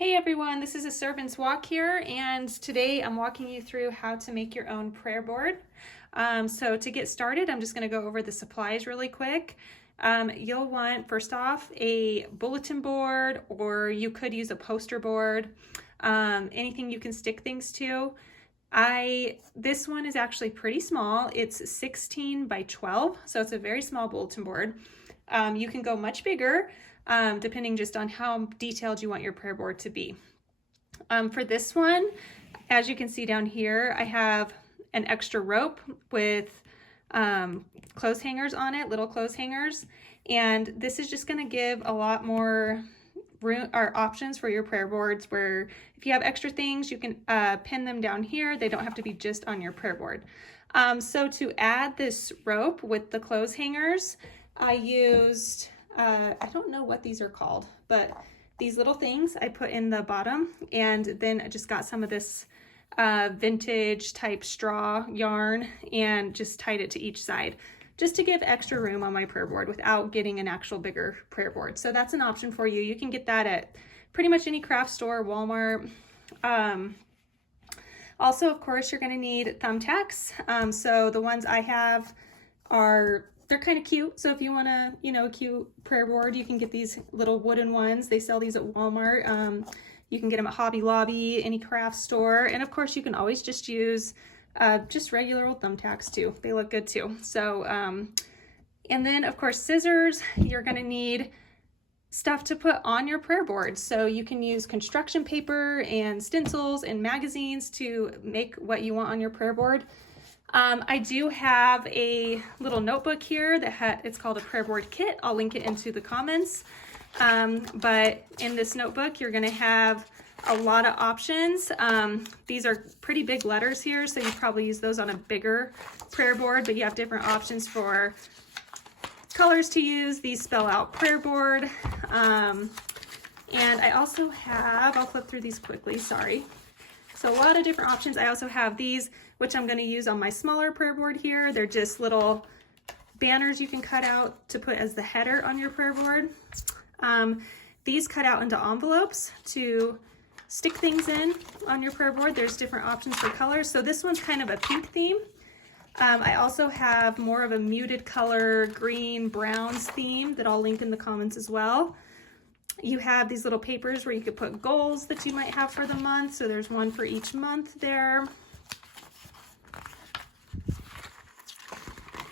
Hey everyone, this is a servant's walk here, and today I'm walking you through how to make your own prayer board. So to get started, I'm just going to go over the supplies really quick. You'll want, first off, a bulletin board, or you could use a poster board, anything you can stick things to. This one is actually pretty small. It's 16 by 12, so it's a very small bulletin board. You can go much bigger, depending just on how detailed you want your prayer board to be. For this one, as you can see down here, I have an extra rope with clothes hangers on it, little clothes hangers, and this is just going to give a lot more room or options for your prayer boards, where if you have extra things, you can pin them down here. They don't have to be just on your prayer board. So to add this rope with the clothes hangers, I used I don't know what these are called, but these little things I put in the bottom, and then I just got some of this vintage type straw yarn and just tied it to each side, just to give extra room on my prayer board without getting an actual bigger prayer board. So that's an option for you. You can get that at pretty much any craft store, Walmart. Also, of course, you're going to need thumbtacks. So the ones I have they're kind of cute. So if you want a cute prayer board, you can get these little wooden ones. They sell these at Walmart. You can get them at Hobby Lobby, any craft store. And of course, you can always just use just regular old thumbtacks too. They look good too. So, and then of course, scissors. You're gonna need stuff to put on your prayer board. So you can use construction paper and stencils and magazines to make what you want on your prayer board. I do have a little notebook here that it's called a prayer board kit. I'll link it into the comments. But in this notebook, you're going to have a lot of options. These are pretty big letters here, so you probably use those on a bigger prayer board, but you have different options for colors to use. These spell out prayer board. And I also have, I'll flip through these quickly, sorry. So a lot of different options. I also have these, which I'm going to use on my smaller prayer board here. They're just little banners you can cut out to put as the header on your prayer board. These cut out into envelopes to stick things in on your prayer board. There's different options for colors. So this one's kind of a pink theme. I also have more of a muted color, green, browns theme that I'll link in the comments as well. You have these little papers where you could put goals that you might have for the month. So there's one for each month there.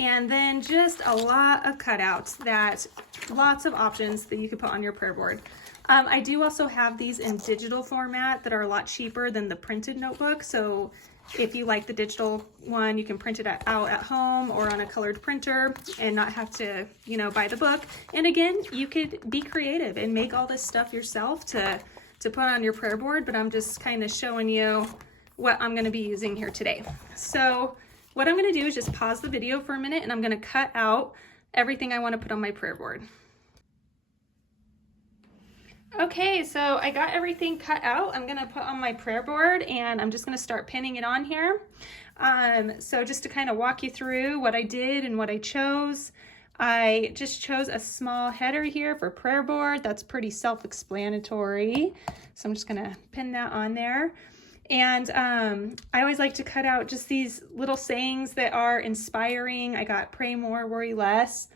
And then just a lot of cutouts, lots of options that you could put on your prayer board. I do also have these in digital format that are a lot cheaper than the printed notebook. So if you like the digital one, you can print it out at home or on a colored printer and not have to, buy the book. And again, you could be creative and make all this stuff yourself to put on your prayer board, but I'm just kind of showing you what I'm going to be using here today. So what I'm going to do is just pause the video for a minute, and I'm going to cut out everything I want to put on my prayer board. Okay, so I got everything cut out. I'm going to put on my prayer board, and I'm just going to start pinning it on here. So just to kind of walk you through what I did and what I chose, I just chose a small header here for prayer board. That's pretty self-explanatory. So I'm just going to pin that on there. And I always like to cut out just these little sayings that are inspiring. I got pray more, worry less,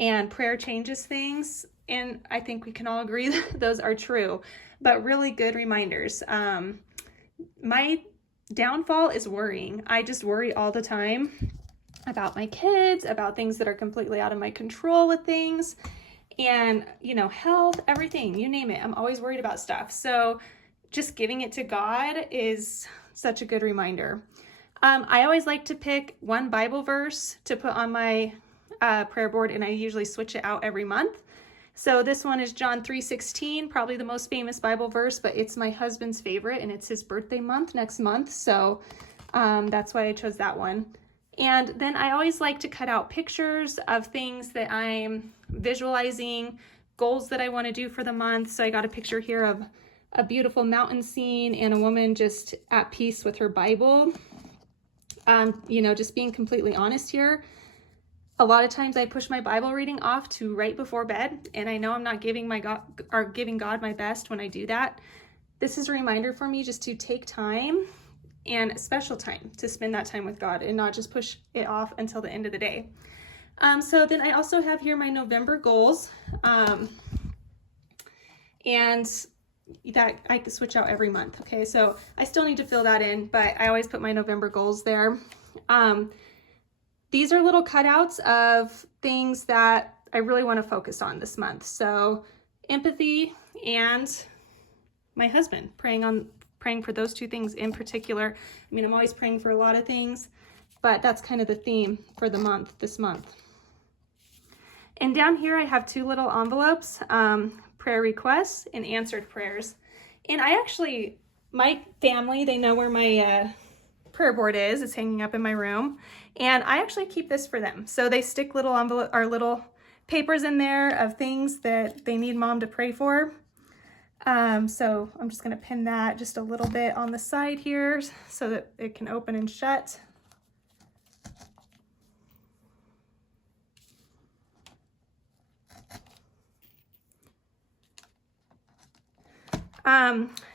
and prayer changes things. And I think we can all agree that those are true, but really good reminders. My downfall is worrying. I just worry all the time about my kids, about things that are completely out of my control with things, and, health, everything, you name it. I'm always worried about stuff. So just giving it to God is such a good reminder. I always like to pick one Bible verse to put on my prayer board, and I usually switch it out every month. So this one is John 3:16, probably the most famous Bible verse, but it's my husband's favorite, and it's his birthday month next month. So that's why I chose that one. And then I always like to cut out pictures of things that I'm visualizing, goals that I want to do for the month. So I got a picture here of a beautiful mountain scene and a woman just at peace with her Bible. Just being completely honest here. A lot of times I push my Bible reading off to right before bed, and I know I'm not giving God my best when I do that. this is a reminder for me just to take time and special time to spend that time with God and not just push it off until the end of the day. So then I also have here my November goals. And that I can switch out every month. Okay, so I still need to fill that in, but I always put my November goals there. These are little cutouts of things that I really want to focus on this month. So empathy and my husband, praying for those two things in particular. I mean, I'm always praying for a lot of things, but that's kind of the theme for the month, this month. And down here I have two little envelopes, prayer requests and answered prayers. And my family, they know where my prayer board is. It's hanging up in my room. And I actually keep this for them. So they stick little envelope or little papers in there of things that they need mom to pray for. So I'm just going to pin that just a little bit on the side here so that it can open and shut.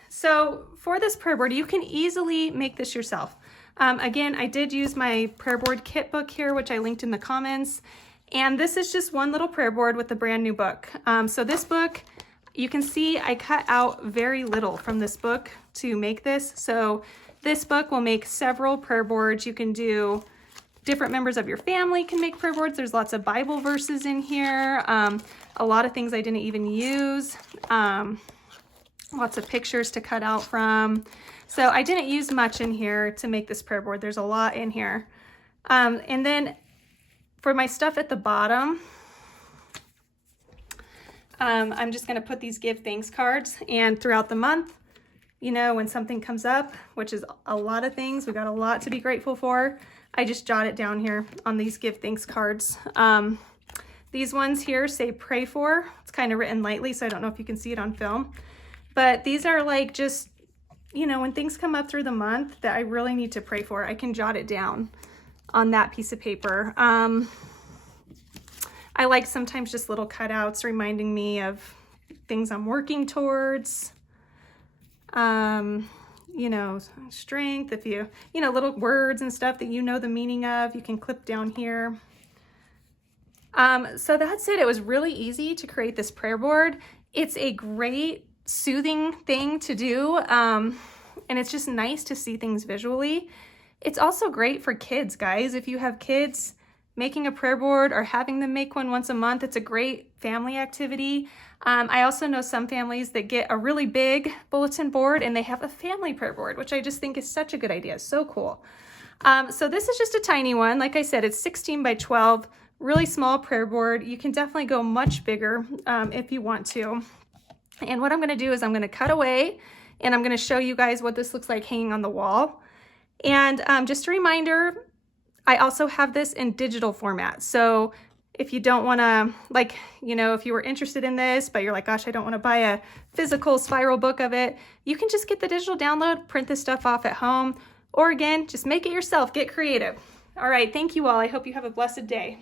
So for this prayer board, you can easily make this yourself. Again, I did use my prayer board kit book here, which I linked in the comments. And this is just one little prayer board with a brand new book. So this book, you can see I cut out very little from this book to make this. So this book will make several prayer boards. You can do different members of your family can make prayer boards. There's lots of Bible verses in here. A lot of things I didn't even use. Lots of pictures to cut out from. So I didn't use much in here to make this prayer board. There's a lot in here. And then for my stuff at the bottom, I'm just going to put these give thanks cards, and throughout the month, you know, when something comes up, which is a lot of things, we got a lot to be grateful for, I just jot it down here on these give thanks cards. These ones here say pray for. It's kind of written lightly, so I don't know if you can see it on film. But these are like just, you know, when things come up through the month that I really need to pray for, I can jot it down on that piece of paper. I like sometimes just little cutouts reminding me of things I'm working towards. You know, strength, if you know, little words and stuff that you know the meaning of, you can clip down here. So that's it. It was really easy to create this prayer board. It's a great soothing thing to do, and it's just nice to see things visually. It's also great for kids, guys. If you have kids, making a prayer board or having them make one once a month, it's a great family activity. I also know some families that get a really big bulletin board and they have a family prayer board, which I just think is such a good idea. So cool. So this is just a tiny one. Like I said, it's 16 by 12, really small prayer board. You can definitely go much bigger if you want to. And what I'm going to do is I'm going to cut away and I'm going to show you guys what this looks like hanging on the wall. And just a reminder, I also have this in digital format. So if you don't want to, like, you know, if you were interested in this, but you're like, gosh, I don't want to buy a physical spiral book of it, you can just get the digital download, print this stuff off at home, or again, just make it yourself, get creative. All right, thank you all. I hope you have a blessed day.